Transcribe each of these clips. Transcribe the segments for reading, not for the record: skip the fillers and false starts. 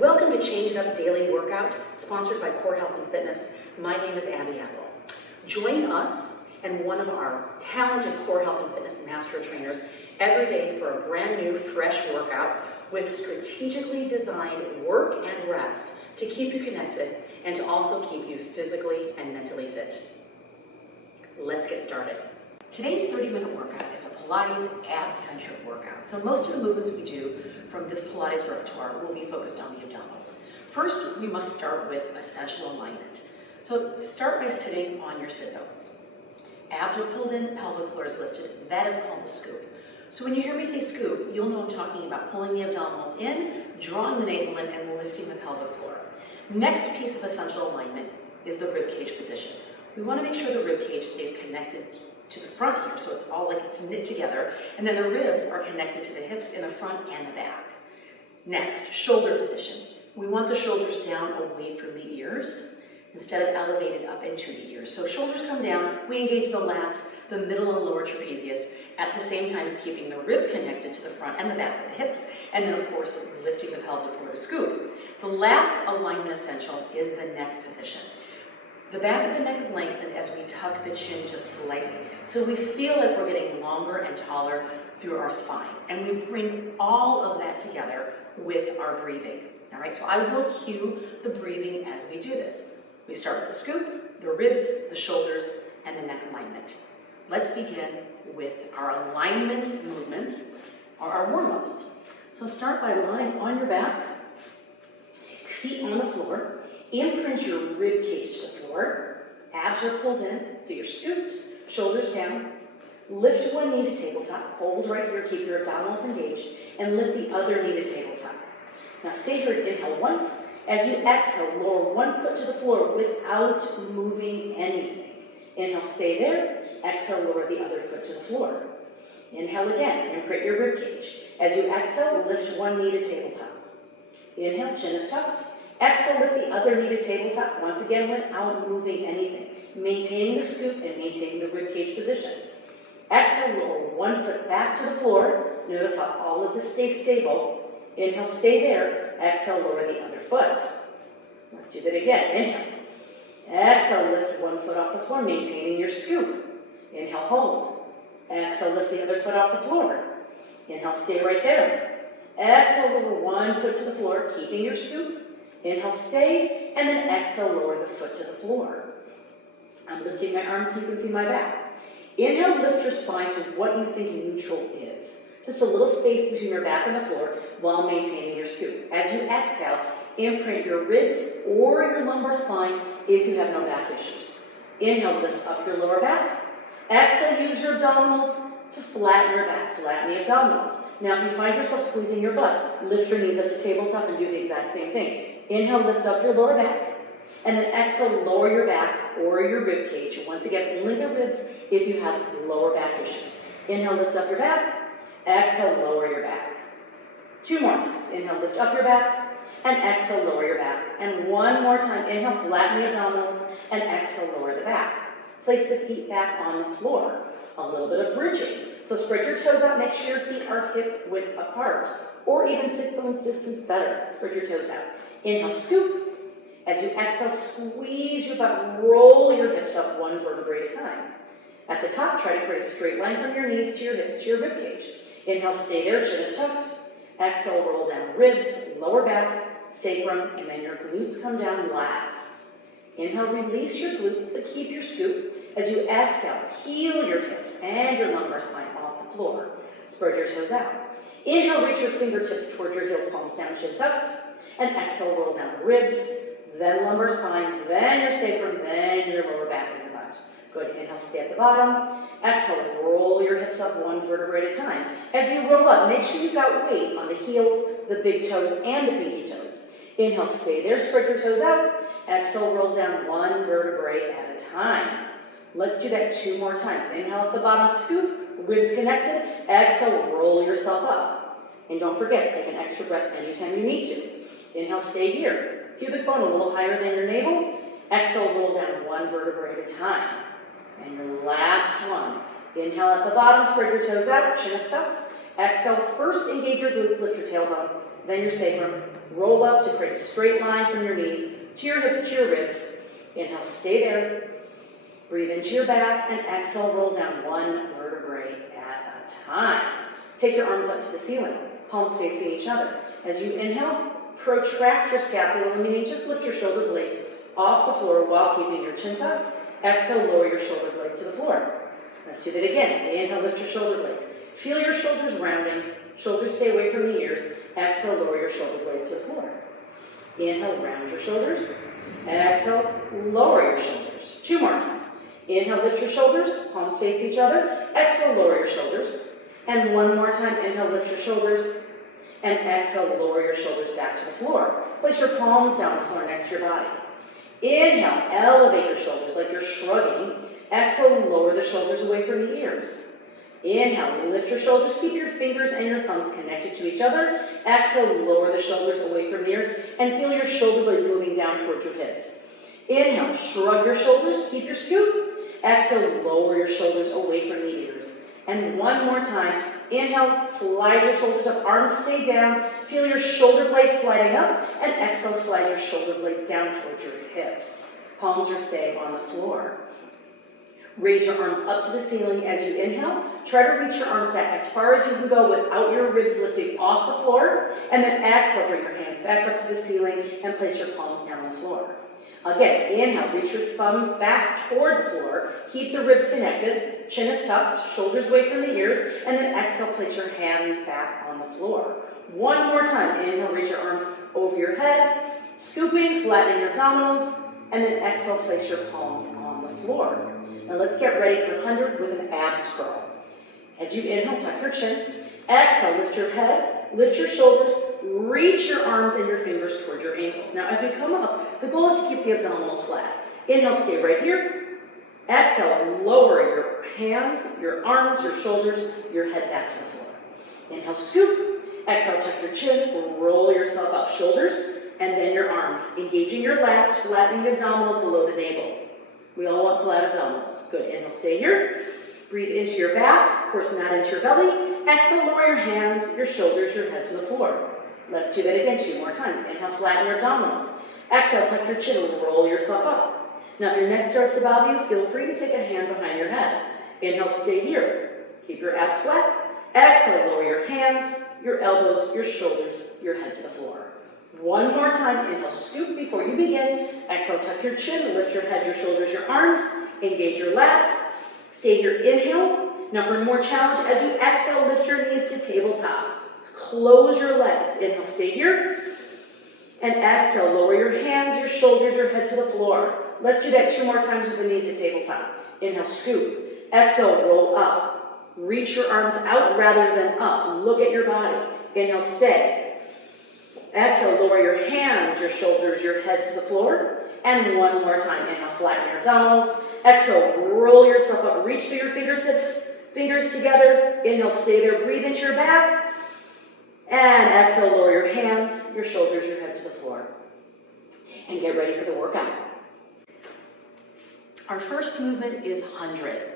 Welcome to Change It Up Daily Workout, sponsored by Core Health and Fitness. My name is Abbie Appel. Join us and one of our talented Core Health and Fitness master trainers every day for a brand new, fresh workout with strategically designed work and rest to keep you connected and to also keep you physically and mentally fit. Let's get started. Today's 30-minute workout is a Pilates ab-centric workout. So most of the movements we do from this Pilates repertoire will be focused on the abdominals. First, we must start with essential alignment. So start by sitting on your sit bones. Abs are pulled in, pelvic floor is lifted. That is called the scoop. So when you hear me say scoop, you'll know I'm talking about pulling the abdominals in, drawing the navel in, and lifting the pelvic floor. Next piece of essential alignment is the rib cage position. We want to make sure the rib cage stays connected to the front here, so it's all like it's knit together, and then the ribs are connected to the hips in the front and the back. Next, shoulder position. We want the shoulders down away from the ears instead of elevated up into the ears. So shoulders come down, we engage the lats, the middle and lower trapezius, at the same time as keeping the ribs connected to the front and the back of the hips, and then of course lifting the pelvic floor to scoop. The last alignment essential is the neck position. The back of the neck is lengthened as we tuck the chin just slightly. So we feel like we're getting longer and taller through our spine. And we bring all of that together with our breathing. All right, so I will cue the breathing as we do this. We start with the scoop, the ribs, the shoulders, and the neck alignment. Let's begin with our alignment movements, or our warm-ups. So start by lying on your back, feet on the floor. Imprint your rib cage to the floor. Abs are pulled in, so you're scooped, shoulders down. Lift one knee to tabletop. Hold right here, keep your abdominals engaged, and lift the other knee to tabletop. Now stay here to inhale once. As you exhale, lower one foot to the floor without moving anything. Inhale, stay there. Exhale, lower the other foot to the floor. Inhale again, imprint your rib cage. As you exhale, lift one knee to tabletop. Inhale, chin is tucked. Exhale, lift the other knee to tabletop, once again without moving anything. Maintaining the scoop and maintaining the rib cage position. Exhale, lower one foot back to the floor. Notice how all of this stays stable. Inhale, stay there. Exhale, lower the other foot. Let's do that again. Inhale. Exhale, lift one foot off the floor, maintaining your scoop. Inhale, hold. Exhale, lift the other foot off the floor. Inhale, stay right there. Exhale, lower one foot to the floor, keeping your scoop. Inhale, stay, and then exhale, lower the foot to the floor. I'm lifting my arms so you can see my back. Inhale, lift your spine to what you think neutral is. Just a little space between your back and the floor while maintaining your scoop. As you exhale, imprint your ribs or your lumbar spine if you have no back issues. Inhale, lift up your lower back. Exhale, use your abdominals to flatten your back, flatten the abdominals. Now, if you find yourself squeezing your butt, lift your knees up to tabletop and do the exact same thing. Inhale, lift up your lower back, and then exhale, lower your back or your rib cage. Once again, only the ribs if you have lower back issues. Inhale, lift up your back, exhale, lower your back. Two more times. Inhale, lift up your back, and exhale, lower your back. And one more time. Inhale, flatten the abdominals, and exhale, lower the back. Place the feet back on the floor. A little bit of bridging. So spread your toes out, make sure your feet are hip width apart, or even sit bones distance better. Spread your toes out. Inhale, scoop. As you exhale, squeeze your butt, roll your hips up one vertebrae at a time. At the top, try to create a straight line from your knees to your hips to your rib cage. Inhale, stay there, chin is tucked. Exhale, roll down ribs, lower back, sacrum, and then your glutes come down last. Inhale, release your glutes, but keep your scoop. As you exhale, heel your hips and your lumbar spine off the floor. Spread your toes out. Inhale, reach your fingertips toward your heels, palms down, chin tucked. And exhale, roll down the ribs, then lumbar spine, then your sacrum, then your lower back and your butt. Good. Inhale, stay at the bottom. Exhale, roll your hips up one vertebrae at a time. As you roll up, make sure you've got weight on the heels, the big toes, and the pinky toes. Inhale, stay there, spread your toes out. Exhale, roll down one vertebrae at a time. Let's do that two more times. Inhale at the bottom, scoop, ribs connected. Exhale, roll yourself up. And don't forget, take an extra breath anytime you need to. Inhale, stay here. Pubic bone a little higher than your navel. Exhale, roll down one vertebrae at a time. And your last one. Inhale at the bottom, spread your toes out, chin is tucked. Exhale, first engage your glutes, lift your tailbone, then your sacrum. Roll up to create a straight line from your knees to your hips to your ribs. Inhale, stay there. Breathe into your back and exhale, roll down one vertebrae at a time. Take your arms up to the ceiling, palms facing each other. As you inhale, protract your scapula, meaning just lift your shoulder blades off the floor while keeping your chin tucked. Exhale, lower your shoulder blades to the floor. Let's do that again. Inhale, lift your shoulder blades. Feel your shoulders rounding. Shoulders stay away from the ears. Exhale, lower your shoulder blades to the floor. Inhale, round your shoulders. Exhale, lower your shoulders. 2 more times. Inhale, lift your shoulders. Palms face each other. Exhale, lower your shoulders. And 1 more time. Inhale, lift your shoulders. And exhale, lower your shoulders back to the floor. Place your palms down the floor next to your body. Inhale, elevate your shoulders like you're shrugging. Exhale, lower the shoulders away from the ears. Inhale, lift your shoulders, keep your fingers and your thumbs connected to each other. Exhale, lower the shoulders away from the ears and feel your shoulder blades moving down towards your hips. Inhale, shrug your shoulders, keep your scoop. Exhale, lower your shoulders away from the ears. And 1 more time. Inhale, slide your shoulders up, arms stay down. Feel your shoulder blades sliding up. And exhale, slide your shoulder blades down towards your hips. Palms are staying on the floor. Raise your arms up to the ceiling as you inhale. Try to reach your arms back as far as you can go without your ribs lifting off the floor. And then exhale, bring your hands back up to the ceiling and place your palms down on the floor. Again, inhale, reach your thumbs back toward the floor. Keep the ribs connected. Chin is tucked, shoulders away from the ears. And then exhale, place your hands back on the floor. 1 more time. Inhale, reach your arms over your head. Scooping, flattening your abdominals. And then exhale, place your palms on the floor. Now let's get ready for 100 with an abs curl. As you inhale, tuck your chin. Exhale, lift your head, lift your shoulders, reach your arms and your fingers toward your ankles. Now as we come up, the goal is to keep the abdominals flat. Inhale, stay right here. Exhale, lower your hands, your arms, your shoulders, your head back to the floor. Inhale, scoop. Exhale, tuck your chin, roll yourself up, shoulders, and then your arms. Engaging your lats, flattening the abdominals below the navel. We all want flat abdominals. Good. Inhale, stay here. Breathe into your back, of course not into your belly. Exhale, lower your hands, your shoulders, your head to the floor. Let's do that again 2 more times. Inhale, flatten your abdominals. Exhale, tuck your chin and roll yourself up. Now if your neck starts to bother you, feel free to take a hand behind your head. Inhale, stay here. Keep your abs flat. Exhale, lower your hands, your elbows, your shoulders, your head to the floor. 1 more time. Inhale, scoop before you begin. Exhale, tuck your chin, lift your head, your shoulders, your arms. Engage your lats. Stay here. Inhale. Now for more challenge, as you exhale, lift your knees to tabletop. Close your legs. Inhale, stay here. And exhale, lower your hands, your shoulders, your head to the floor. Let's do that 2 more times with the knees to tabletop. Inhale, scoop. Exhale, roll up. Reach your arms out rather than up. Look at your body. Inhale, stay. Exhale, lower your hands, your shoulders, your head to the floor. And 1 more time. Inhale, flatten your abdominals. Exhale, roll yourself up. Reach through your fingertips, fingers together. Inhale, stay there. Breathe into your back. And exhale, lower your hands, your shoulders, your head to the floor. And get ready for the workout. Our first movement is 100.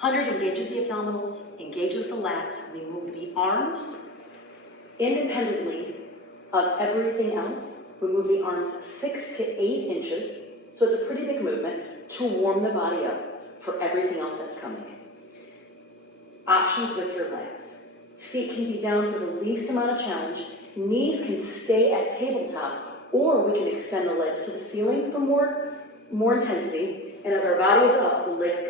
100 engages the abdominals, engages the lats. We move the arms independently of everything else. We move the arms 6 to 8 inches. So it's a pretty big movement to warm the body up for everything else that's coming. Options with your legs. Feet can be down for the least amount of challenge. Knees can stay at tabletop, or we can extend the legs to the ceiling for more intensity. And as our body is up, the legs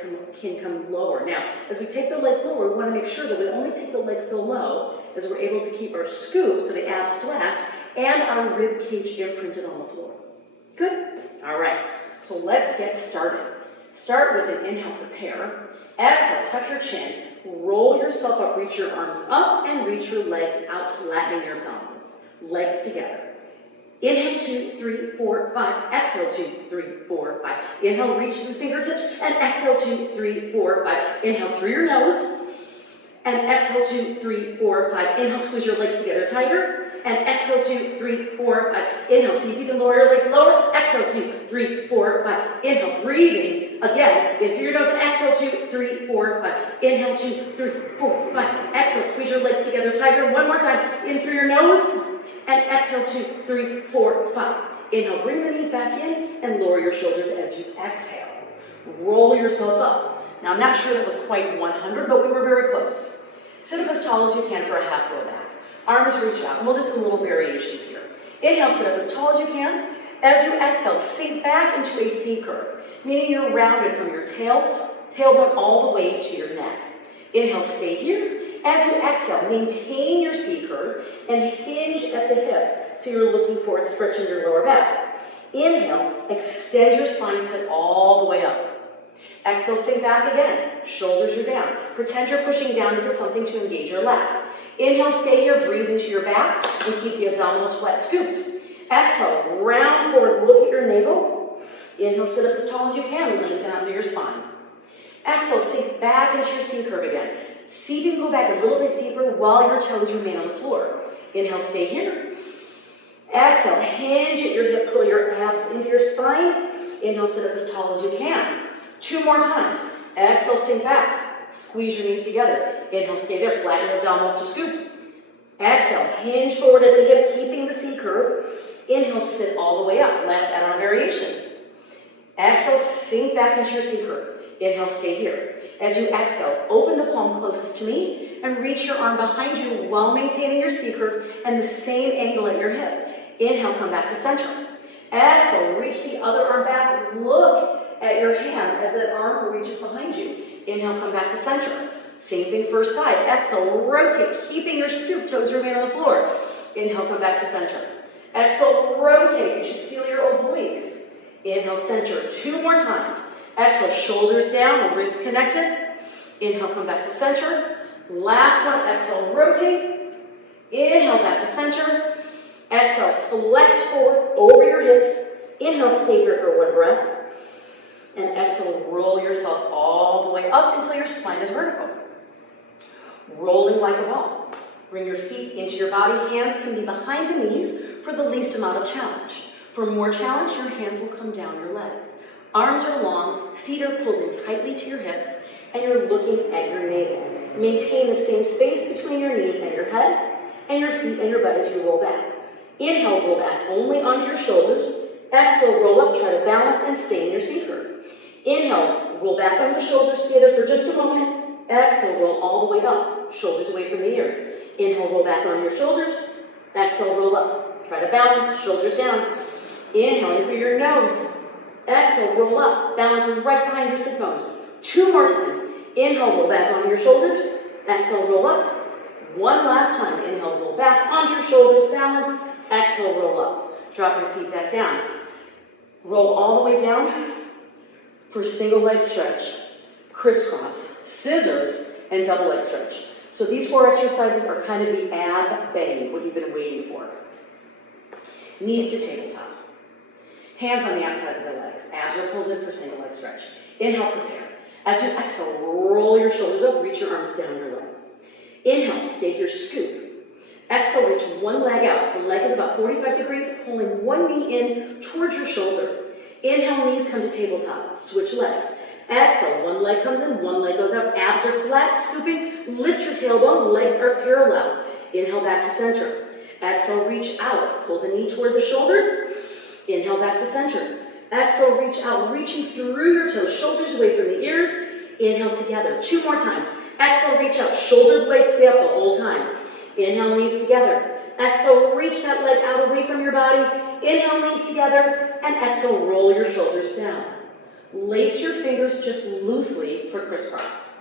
can come lower. Now, as we take the legs lower, we want to make sure that we only take the legs so low as we're able to keep our scoop, so the abs flat, and our rib cage imprinted on the floor. Good? All right. So let's get started. Start with an inhale, prepare. Exhale, tuck your chin. Roll yourself up, reach your arms up, and reach your legs out, flattening your abdominals. Legs together. Inhale, 2, 3, 4, 5. Exhale, 2, 3, 4, 5. Inhale, reach through fingertips, and exhale, 2, 3, 4, 5. Inhale through your nose, and exhale, 2, 3, 4, 5. Inhale, squeeze your legs together tighter, And exhale, 2, 3, 4, 5. Inhale, see if you can lower your legs lower. Exhale, 2, 3, 4, 5. Inhale, breathing. Again, in through your nose and exhale, 2, 3, 4, 5. Inhale, 2, 3, 4, 5. Exhale, squeeze your legs together tighter. One more time. In through your nose. And exhale, 2, 3, 4, 5. Inhale, bring the knees back in and lower your shoulders as you exhale. Roll yourself up. Now, I'm not sure that was quite 100, but we were very close. Sit up as tall as you can for a half roll back. Arms reach out, and we'll do some little variations here. Inhale, sit up as tall as you can. As you exhale, sink back into a C curve, meaning you're rounded from your tailbone all the way to your neck. Inhale, stay here. As you exhale, maintain your C curve and hinge at the hip, so you're looking forward, stretching your lower back. Inhale, extend your spine, sit all the way up. Exhale, sink back again. Shoulders are down. Pretend you're pushing down into something to engage your lats. Inhale, stay here, breathe into your back, and keep the abdominals flat scooped. Exhale, round forward, look at your navel. Inhale, sit up as tall as you can, lengthen out through your spine. Exhale, sink back into your C curve again. See if you can go back a little bit deeper while your toes remain on the floor. Inhale, stay here. Exhale, hinge at your hip, pull your abs into your spine. Inhale, sit up as tall as you can. 2 more times. Exhale, sink back. Squeeze your knees together. Inhale, stay there. Flatten your abdominals to scoop. Exhale, hinge forward at the hip, keeping the C curve. Inhale, sit all the way up. Let's add on a variation. Exhale, sink back into your C curve. Inhale, stay here. As you exhale, open the palm closest to me and reach your arm behind you while maintaining your C curve and the same angle at your hip. Inhale, come back to center. Exhale, reach the other arm back. Look at your hand as that arm reaches behind you. Inhale, come back to center. Same thing first side. Exhale, rotate, keeping your scoop, toes remain on the floor. Inhale, come back to center. Exhale, rotate. You should feel your obliques. Inhale, center. 2 more times. Exhale, shoulders down, ribs connected. Inhale, come back to center. Last one, exhale, rotate. Inhale, back to center. Exhale, flex forward over your hips. Inhale, stay here for 1 breath. And exhale, roll yourself all the way up until your spine is vertical. Rolling like a ball. Bring your feet into your body. Hands can be behind the knees for the least amount of challenge. For more challenge, your hands will come down your legs. Arms are long, feet are pulled in tightly to your hips, and you're looking at your navel. Maintain the same space between your knees and your head, and your feet and your butt as you roll back. Inhale, roll back only onto your shoulders. Exhale, roll up, try to balance and stay in your C curve. Inhale, roll back on the shoulders, stay there for just a moment. Exhale, roll all the way up, shoulders away from the ears. Inhale, roll back on your shoulders. Exhale, roll up. Try to balance, shoulders down. Inhale in through your nose. Exhale, roll up, balance right behind your sit bones. 2 more times. Inhale, roll back onto your shoulders. Exhale, roll up. 1 last time. Inhale, roll back onto your shoulders, balance. Exhale, roll up. Drop your feet back down. Roll all the way down for single leg stretch, crisscross, scissors, and double leg stretch. So these 4 exercises are kind of the ab bang, what you've been waiting for. Knees to tabletop. Hands on the outside of the legs. Abs are pulled in for single leg stretch. Inhale, prepare. As you exhale, roll your shoulders up, reach your arms down your legs. Inhale, stay here, scoop. Exhale, reach 1 leg out. The leg is about 45 degrees, pulling 1 knee in towards your shoulder. Inhale, knees come to tabletop. Switch legs. Exhale, 1 leg comes in, 1 leg goes out. Abs are flat, scooping. Lift your tailbone, legs are parallel. Inhale, back to center. Exhale, reach out. Pull the knee toward the shoulder. Inhale, back to center. Exhale, reach out, reaching through your toes, shoulders away from the ears. Inhale, together. 2 more times. Exhale, reach out, shoulder blades stay up the whole time. Inhale, knees together. Exhale, reach that leg out away from your body. Inhale, knees together. And exhale, roll your shoulders down. Lace your fingers just loosely for crisscross.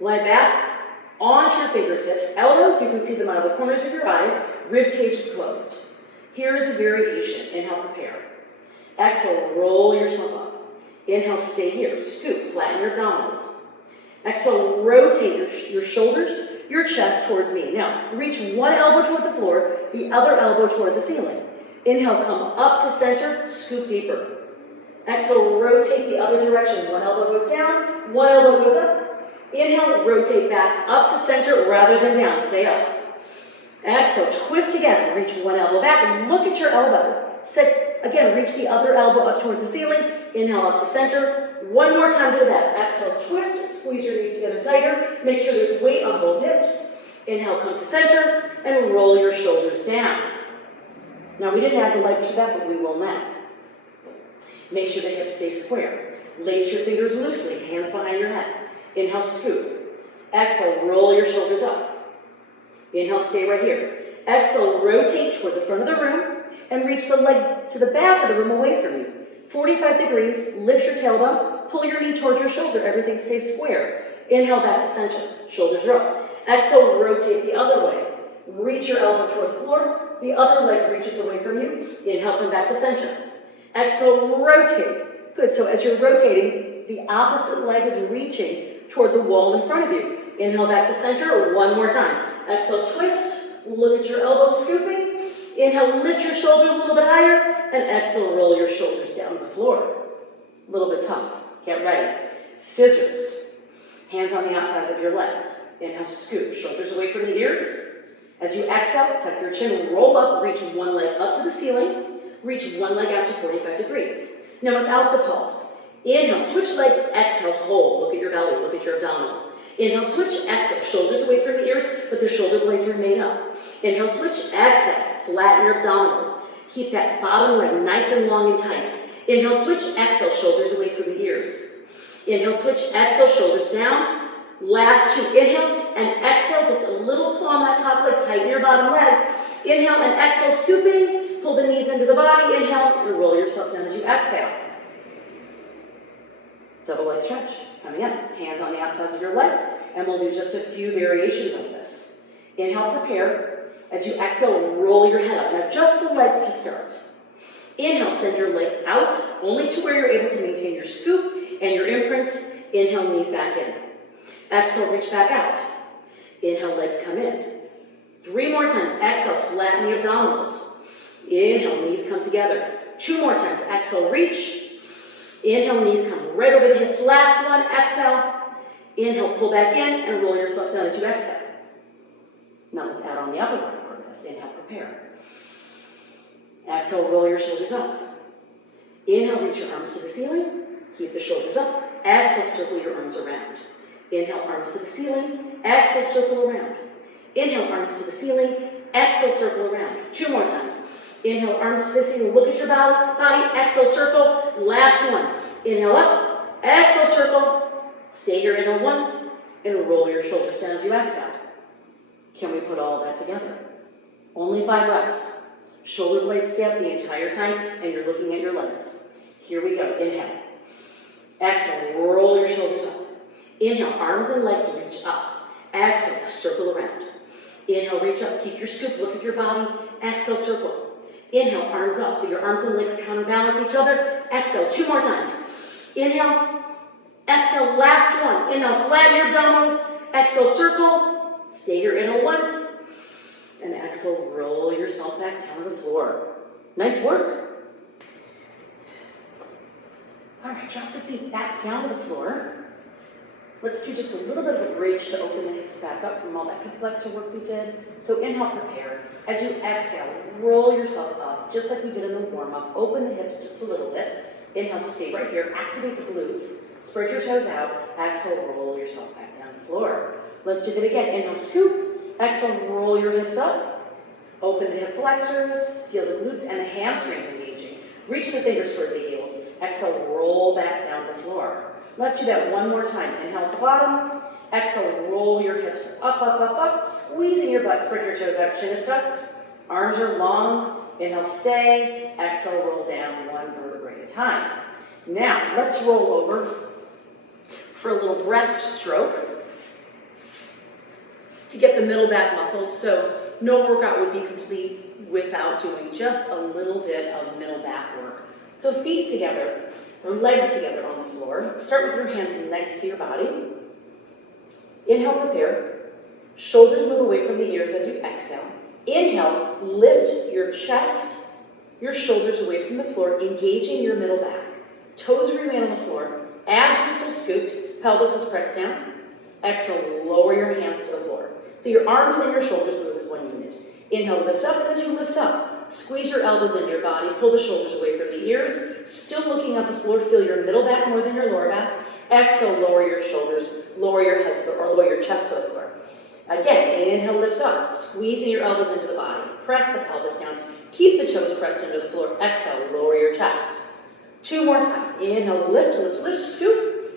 Lie back onto your fingertips. Elbows, you can see them out of the corners of your eyes. Rib cage is closed. Here is a variation. Inhale, prepare. Exhale, roll yourself up. Inhale, stay here. Scoop, flatten your abdominals. Exhale, rotate your shoulders, your chest toward me. Now, reach 1 elbow toward the floor, the other elbow toward the ceiling. Inhale, come up to center, scoop deeper. Exhale, rotate the other direction. 1 elbow goes down, 1 elbow goes up. Inhale, rotate back up to center rather than down. Stay up. Exhale, twist again. Reach one elbow back and look at your elbow. Sit again, reach the other elbow up toward the ceiling. Inhale up to center. One more time to that. Exhale, twist, squeeze your knees together tighter. Make sure there's weight on both hips. Inhale, come to center, and roll your shoulders down. Now, we didn't add the legs to that, but we will now. Make sure the hips stay square. Lace your fingers loosely, hands behind your head. Inhale, scoop. Exhale, roll your shoulders up. Inhale, stay right here. Exhale, rotate toward the front of the room and reach the leg to the back of the room away from you. 45 degrees, lift your tailbone, pull your knee towards your shoulder, everything stays square. Inhale back to center, shoulders are up. Exhale, rotate the other way. Reach your elbow toward the floor, the other leg reaches away from you. Inhale, come back to center. Exhale, rotate. Good, so as you're rotating, the opposite leg is reaching toward the wall in front of you. Inhale back to center, one more time. Exhale, twist, look at your elbows scooping. Inhale, lift your shoulder a little bit higher, and exhale, roll your shoulders down to the floor. A little bit tough. Get ready. Scissors. Hands on the outsides of your legs. Inhale, scoop, shoulders away from the ears. As you exhale, tuck your chin, roll up, reach one leg up to the ceiling, reach one leg out to 45 degrees. Now without the pulse, inhale, switch legs, exhale, hold. Look at your belly, look at your abdominals. Inhale, switch, exhale, shoulders away from the ears, but the shoulder blades remain up. Inhale, switch, exhale, flatten your abdominals. Keep that bottom leg nice and long and tight. Inhale, switch, exhale, shoulders away from the ears. Inhale, switch, exhale, shoulders down. Last two, inhale and exhale, just a little pull on that top leg, tighten your bottom leg. Inhale and exhale, scooping, pull the knees into the body, inhale, and roll yourself down as you exhale. Double leg stretch, coming up, hands on the outsides of your legs, and we'll do just a few variations of this. Inhale, prepare. As you exhale, roll your head up. Now just the legs to start. Inhale, send your legs out, only to where you're able to maintain your scoop and your imprint. Inhale, knees back in. Exhale, reach back out. Inhale, legs come in. 3 more times. Exhale, flatten the abdominals. Inhale, knees come together. 2 more times. Exhale, reach. Inhale, knees come right over the hips. Last one. Exhale. Inhale, pull back in and roll yourself down as you exhale. Now let's add on the upper body part of this. Inhale, prepare. Exhale, roll your shoulders up. Inhale, reach your arms to the ceiling. Keep the shoulders up. Exhale, circle your arms around. Inhale, arms to the ceiling. Exhale, circle around. Inhale, arms to the ceiling. Exhale, circle around. 2 more times. Inhale, arms to the ceiling. Look at your body. Exhale, circle. Last one. Inhale up. Exhale, circle. Stay here. Inhale once. And roll your shoulders down as you exhale. Can we put all of that together? Only 5 reps. Shoulder blades stay up the entire time, and you're looking at your legs. Here we go. Inhale. Exhale, roll your shoulders up. Inhale, arms and legs reach up. Exhale, circle around. Inhale, reach up, keep your scoop, look at your body. Exhale, circle. Inhale, arms up, so your arms and legs counterbalance each other. Exhale, 2 more times. Inhale, exhale, last one. Inhale, flatten your abdominals. Exhale, circle. Stay here, inhale once. And exhale, roll yourself back down to the floor. Nice work. All right, drop the feet back down to the floor. Let's do just a little bit of a bridge to open the hips back up from all that hip flexor work we did. So inhale, prepare. As you exhale, roll yourself up, just like we did in the warm-up. Open the hips just a little bit. Inhale, stay right here. Activate the glutes. Spread your toes out. Exhale, roll yourself back down to the floor. Let's do that again. Inhale, scoop. Exhale, roll your hips up. Open the hip flexors. Feel the glutes and the hamstrings engaging. Reach the fingers toward the heels. Exhale, roll back down the floor. Let's do that one more time. Inhale at the bottom. Exhale, roll your hips up, up, up, up. Squeezing your butt, spread your toes out. Chin is tucked. Arms are long. Inhale, stay. Exhale, roll down 1 vertebrae at a time. Now, let's roll over for a little breast stroke to get the middle back muscles. So no workout would be complete without doing just a little bit of middle back work. So feet together, or legs together on the floor. Start with your hands next to your body. Inhale, prepare. Shoulders move away from the ears as you exhale. Inhale, lift your chest, your shoulders away from the floor, engaging your middle back. Toes remain on the floor. Abs are still scooped. Pelvis is pressed down. Exhale, lower your hands to the floor. So your arms and your shoulders move as one unit. Inhale, lift up, and as you lift up, squeeze your elbows into your body, pull the shoulders away from the ears, still looking at the floor, feel your middle back more than your lower back. Exhale, lower your shoulders, lower your head to the, or lower your chest to the floor. Again, inhale, lift up, squeezing your elbows into the body, press the pelvis down, keep the toes pressed into the floor. Exhale, lower your chest. 2 more times. Inhale, lift, lift, lift, scoop.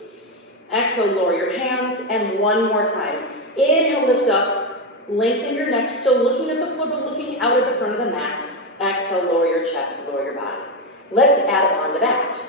Exhale, lower your hands, and 1 more time. Inhale, lift up, lengthen your neck, still looking at the floor, but looking out at the front of the mat. Exhale, lower your chest, lower your body. Let's add on to that.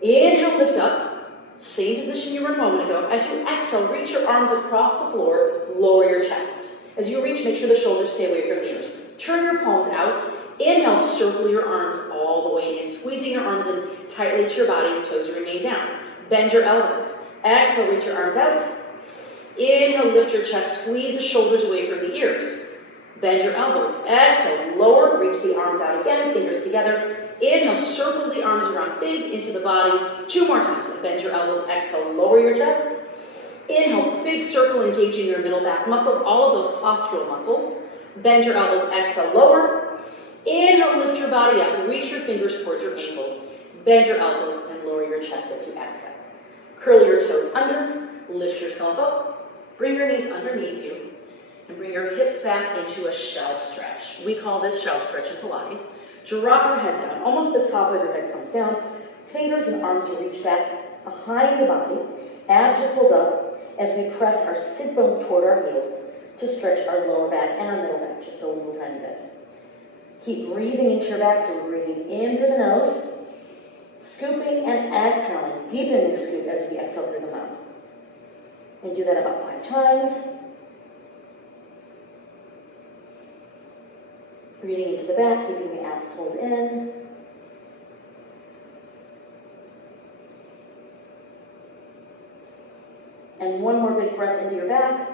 Inhale, lift up. Same position you were a moment ago. As you exhale, reach your arms across the floor, lower your chest. As you reach, make sure the shoulders stay away from the ears. Turn your palms out. Inhale, circle your arms all the way in, squeezing your arms in tightly to your body, your toes remain down. Bend your elbows. Exhale, reach your arms out. Inhale, lift your chest, squeeze the shoulders away from the ears. Bend your elbows. Exhale, lower, reach the arms out again, fingers together. Inhale, circle the arms around big into the body. 2 more times. Bend your elbows. Exhale, lower your chest. Inhale, big circle, engaging your middle back muscles, all of those postural muscles. Bend your elbows. Exhale, lower. Inhale, lift your body up. Reach your fingers towards your ankles. Bend your elbows and lower your chest as you exhale. Curl your toes under. Lift yourself up. Bring your knees underneath you. And bring your hips back into a shell stretch. We call this shell stretch in Pilates. Drop your head down, almost the top of your head comes down. Fingers and arms will reach back behind the body. Abs are pulled up as we press our sit bones toward our heels to stretch our lower back and our middle back just a little tiny bit. Keep breathing into your back, so we're breathing in through the nose, scooping and exhaling, deepening the scoop as we exhale through the mouth. And do that about 5 times. Breathing into the back, keeping the abs pulled in. And 1 more big breath into your back.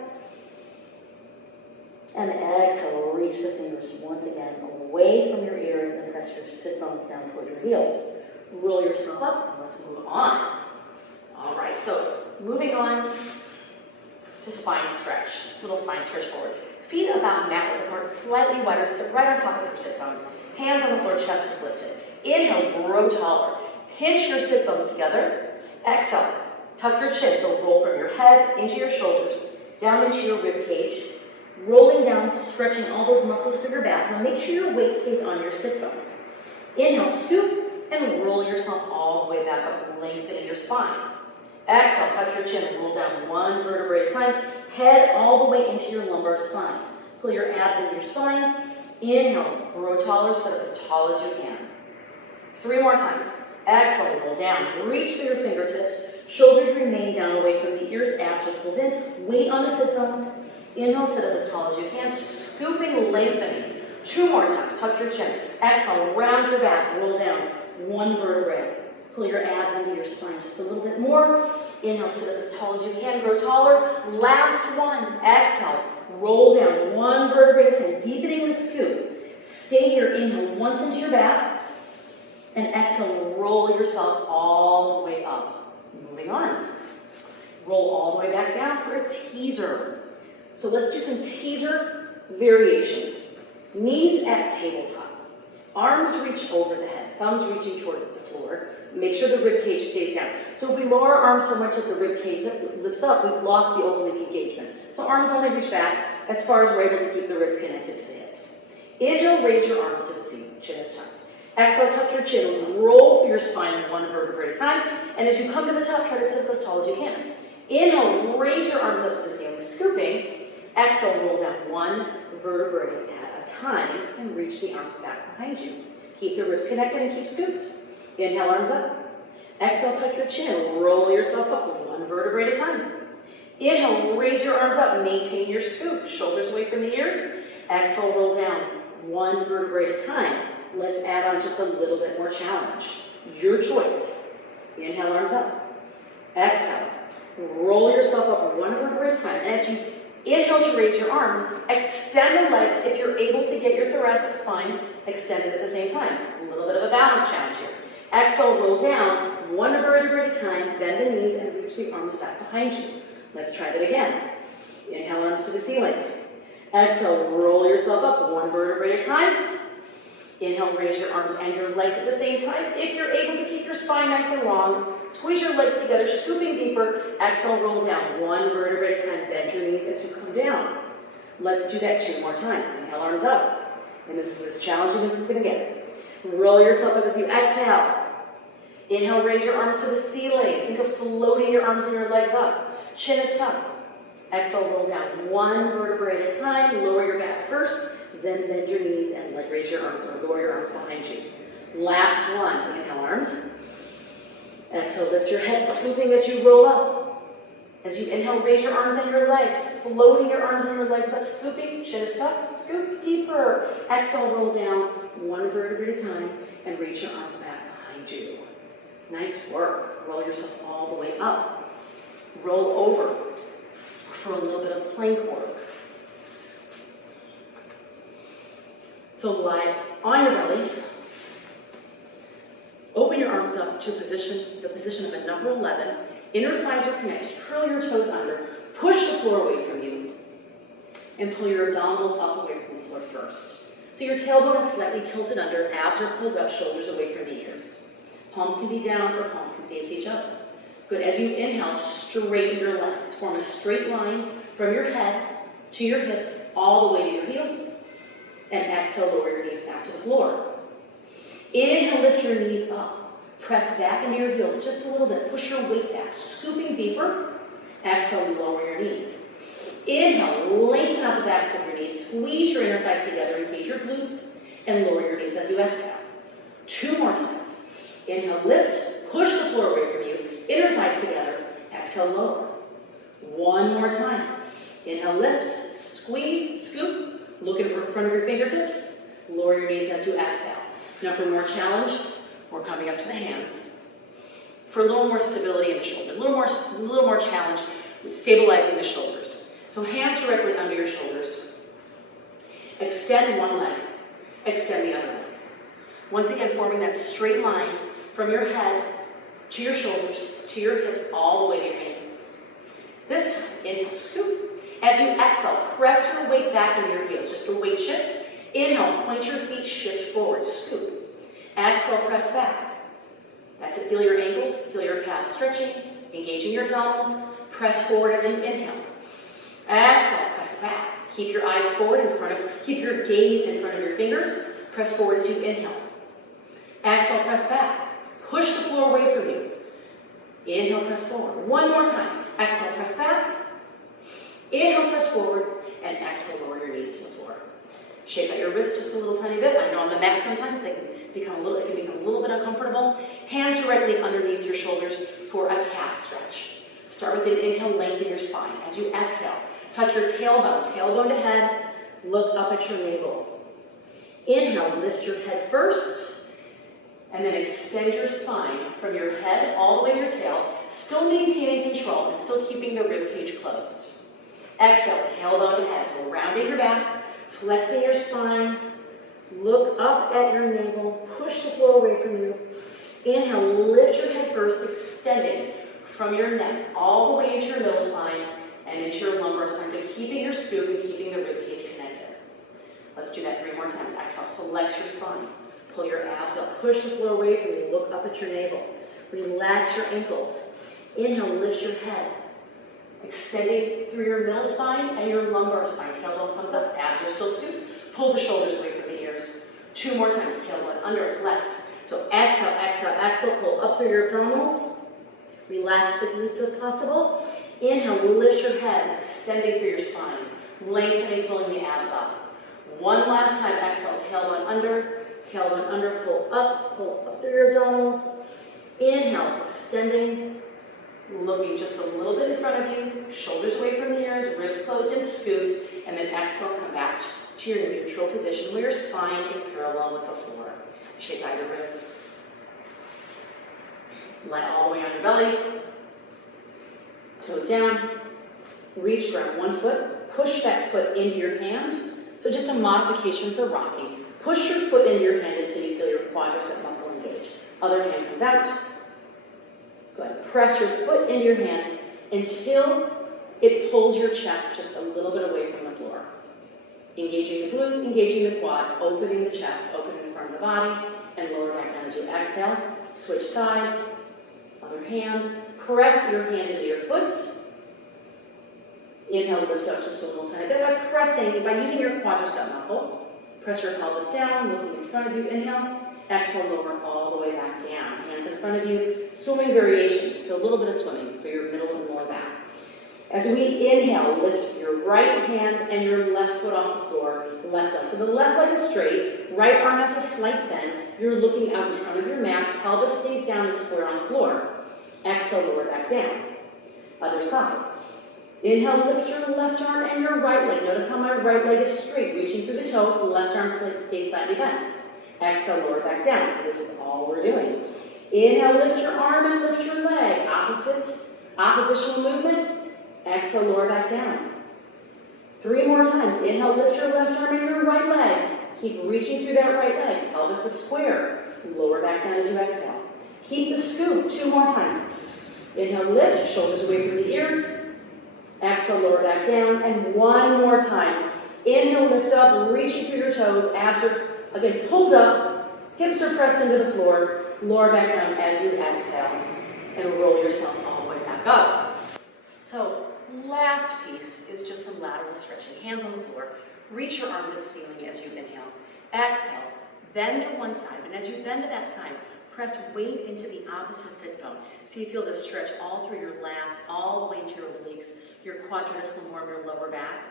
And exhale, reach the fingers once again away from your ears and press your sit bones down toward your heels. Roll yourself up and let's move on. All right, so moving on to spine stretch. Little spine stretch forward. Feet about mat width apart, slightly wider, sit right on top of your sit bones. Hands on the floor, chest is lifted. Inhale, grow taller. Pinch your sit bones together. Exhale, tuck your chin, so roll from your head into your shoulders, down into your rib cage. Rolling down, stretching all those muscles for your back. Now make sure your weight stays on your sit bones. Inhale, scoop, and roll yourself all the way back up, lengthening your spine. Exhale, tuck your chin, roll down 1 vertebrae at a time. Head all the way into your lumbar spine. Pull your abs into your spine. Inhale, grow taller, sit up as tall as you can. 3 more times. Exhale, roll down. Reach through your fingertips. Shoulders remain down away from the ears. Abs are pulled in. Weight on the sit bones. Inhale, sit up as tall as you can. Scooping, lengthening. 2 more times. Tuck your chin. Exhale, round your back. Roll down 1 vertebrae. Pull your abs into your spine just a little bit more. Inhale, sit up as tall as you can. Grow taller. Last one. Exhale. Roll down 1 vertebrae at a time. Deepening the scoop. Stay here. Inhale once into your back. And exhale, roll yourself all the way up. Moving on. Roll all the way back down for a teaser. So let's do some teaser variations. Knees at tabletop. Arms reach over the head. Thumbs reaching toward the floor. Make sure the rib cage stays down. So if we lower our arms so much that the rib cage lifts up, we've lost the oblique engagement. So arms only reach back as far as we're able to keep the ribs connected to the hips. Inhale, raise your arms to the ceiling. Chin is tucked. Exhale, tuck your chin. Roll through your spine 1 vertebrae at a time. And as you come to the top, try to sit up as tall as you can. Inhale, raise your arms up to the ceiling, scooping. Exhale, roll down 1 vertebrae at a time and reach the arms back behind you. Keep the ribs connected and keep scooped. Inhale, arms up. Exhale, tuck your chin. Roll yourself up 1 vertebrae at a time. Inhale, raise your arms up. Maintain your scoop. Shoulders away from the ears. Exhale, roll down 1 vertebrae at a time. Let's add on just a little bit more challenge. Your choice. Inhale, arms up. Exhale. Roll yourself up 1 vertebrae at a time. As you inhale to raise your arms, extend the legs. If you're able to get your thoracic spine extended at the same time. A little bit of a balance challenge here. Exhale, roll down 1 vertebrae at a time. Bend the knees and reach the arms back behind you. Let's try that again. Inhale, arms to the ceiling. Exhale, roll yourself up one vertebrae at a time. Inhale, raise your arms and your legs at the same time. If you're able to keep your spine nice and long, squeeze your legs together, scooping deeper. Exhale, roll down one vertebrae at a time. Bend your knees as you come down. Let's do that 2 more times. Inhale, arms up. And this is as challenging as it's going to get. Roll yourself up as you exhale. Inhale, raise your arms to the ceiling. Think of floating your arms and your legs up. Chin is tucked. Exhale, roll down one vertebrae at a time. Lower your back first, then bend your knees and raise your arms or lower your arms behind you. Last one. Inhale, arms. Exhale, lift your head, scooping as you roll up. As you inhale, raise your arms and your legs, floating your arms and your legs up, scooping, chin is tucked, scoop deeper. Exhale, roll down one vertebrae at a time and reach your arms back behind you. Nice work. Roll yourself all the way up. Roll over for a little bit of plank work. So lie on your belly. Open your arms up to the position of a number 11. Inner thighs are connected. Curl your toes under. Push the floor away from you. And pull your abdominals up away from the floor first. So your tailbone is slightly tilted under. Abs are pulled up, shoulders away from the ears. Palms can be down or palms can face each other. Good. As you inhale, straighten your legs. Form a straight line from your head to your hips, all the way to your heels. And exhale, lower your knees back to the floor. Inhale, lift your knees up. Press back into your heels just a little bit. Push your weight back, scooping deeper. Exhale, lower your knees. Inhale, lengthen out the backs of your knees. Squeeze your inner thighs together, engage your glutes, and lower your knees as you exhale. 2 more times. Inhale, lift, push the floor away from you. Inner thighs together. Exhale, lower. 1 more time. Inhale, lift, squeeze, scoop. Look in front of your fingertips. Lower your knees as you exhale. Now for more challenge, we're coming up to the hands. For a little more stability in the shoulder, a little more challenge with stabilizing the shoulders. So hands directly under your shoulders. Extend one leg, extend the other leg. Once again, forming that straight line from your head to your shoulders, to your hips, all the way to your ankles. This time, inhale, scoop. As you exhale, press your weight back into your heels, just a weight shift. Inhale, point your feet, shift forward, scoop. Exhale, press back. That's it. Feel your ankles, feel your calves stretching, engaging your abdominals. Press forward as you inhale. Exhale, press back. Keep your eyes forward keep your gaze in front of your fingers. Press forward as you inhale. Exhale, press back. Push the floor away from you. Inhale, press forward. 1 more time. Exhale, press back. Inhale, press forward. And exhale, lower your knees to the floor. Shake out your wrists just a little tiny bit. I know on the mat sometimes it can become a little bit uncomfortable. Hands directly underneath your shoulders for a cat stretch. Start with an inhale, lengthen your spine. As you exhale, tuck your tailbone to head, look up at your navel. Inhale, lift your head first, and then extend your spine from your head all the way to your tail, still maintaining control and still keeping the rib cage closed. Exhale, tailbone to head. So rounding your back, flexing your spine, look up at your navel, push the floor away from you. Inhale, lift your head first, extending from your neck all the way into your middle spine and into your lumbar spine, but keeping your scoop and keeping the rib cage connected. Let's do that 3 more times. Exhale, flex your spine, pull your abs up, push the floor away from you, look up at your navel, relax your ankles. Inhale, lift your head, extending through your middle spine and your lumbar spine. Tailbone comes up, abs will still scoop. Pull the shoulders away from the ears. 2 more times, tailbone under, flex. So exhale, exhale, exhale, pull up through your abdominals. Relax the glutes if possible. Inhale, lift your head, extending through your spine. Lengthening, pulling the abs up. 1 last time, exhale, tailbone under, pull up through your abdominals. Inhale, extending, looking just a little bit in front of you, shoulders away from the ears, ribs closed and scoot, and then exhale, come back to your neutral position where your spine is parallel with the floor. Shake out your wrists. Lie all the way on your belly. Toes down. Reach, grab 1 foot. Push that foot into your hand. So just a modification for rocking. Push your foot into your hand until you feel your quadricep muscle engage. Other hand comes out. Good. Press your foot into your hand until it pulls your chest just a little bit away from the floor. Engaging the glute, engaging the quad, opening the chest, opening the front of the body, and lower back down as you exhale. Switch sides, other hand, press your hand into your foot. Inhale, lift up just a little tiny bit by pressing, by using your quadricep muscle. Press your pelvis down, looking in front of you, inhale. Exhale, lower all the way back down. Hands in front of you, swimming variations, so a little bit of swimming for your middle and lower back. As we inhale, lift your right hand and your left foot off the floor, left leg. So the left leg is straight, right arm has a slight bend. You're looking out in front of your mat, pelvis stays down and square on the floor. Exhale, lower back down. Other side. Inhale, lift your left arm and your right leg. Notice how my right leg is straight, reaching through the toe, left arm stays slightly bent. Exhale, lower back down. This is all we're doing. Inhale, lift your arm and lift your leg. Oppositional movement. Exhale, lower back down. 3 more times. Inhale, lift your left arm and your right leg. Keep reaching through that right leg. Pelvis is square. Lower back down as you exhale. Keep the scoop. 2 more times. Inhale, lift, shoulders away from the ears. Exhale, lower back down. And 1 more time. Inhale, lift up, reaching through your toes. Abs are, again, pulled up. Hips are pressed into the floor. Lower back down as you exhale. And roll yourself all the way back up. So, last piece is just some lateral stretching. Hands on the floor. Reach your arm to the ceiling as you inhale. Exhale. Bend to one side. And as you bend to that side, press weight into the opposite sit bone. So you feel this stretch all through your lats, all the way into your obliques, your quadratus lumborum, your lower back.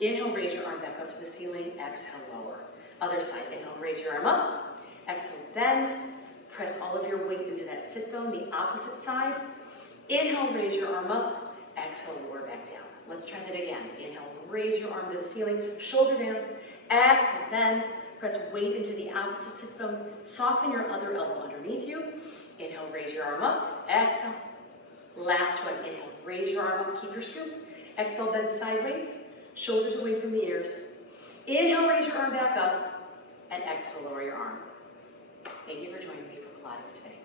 Inhale, raise your arm back up to the ceiling. Exhale, lower. Other side. Inhale, raise your arm up. Exhale, bend. Press all of your weight into that sit bone, the opposite side. Inhale, raise your arm up. Exhale, lower back down. Let's try that again. Inhale, raise your arm to the ceiling, shoulder down. Exhale, bend. Press weight into the opposite sit bone. Soften your other elbow underneath you. Inhale, raise your arm up. Exhale. Last one. Inhale, raise your arm up. Keep your scoop. Exhale, bend sideways. Shoulders away from the ears. Inhale, raise your arm back up. And exhale, lower your arm. Thank you for joining me for Pilates today.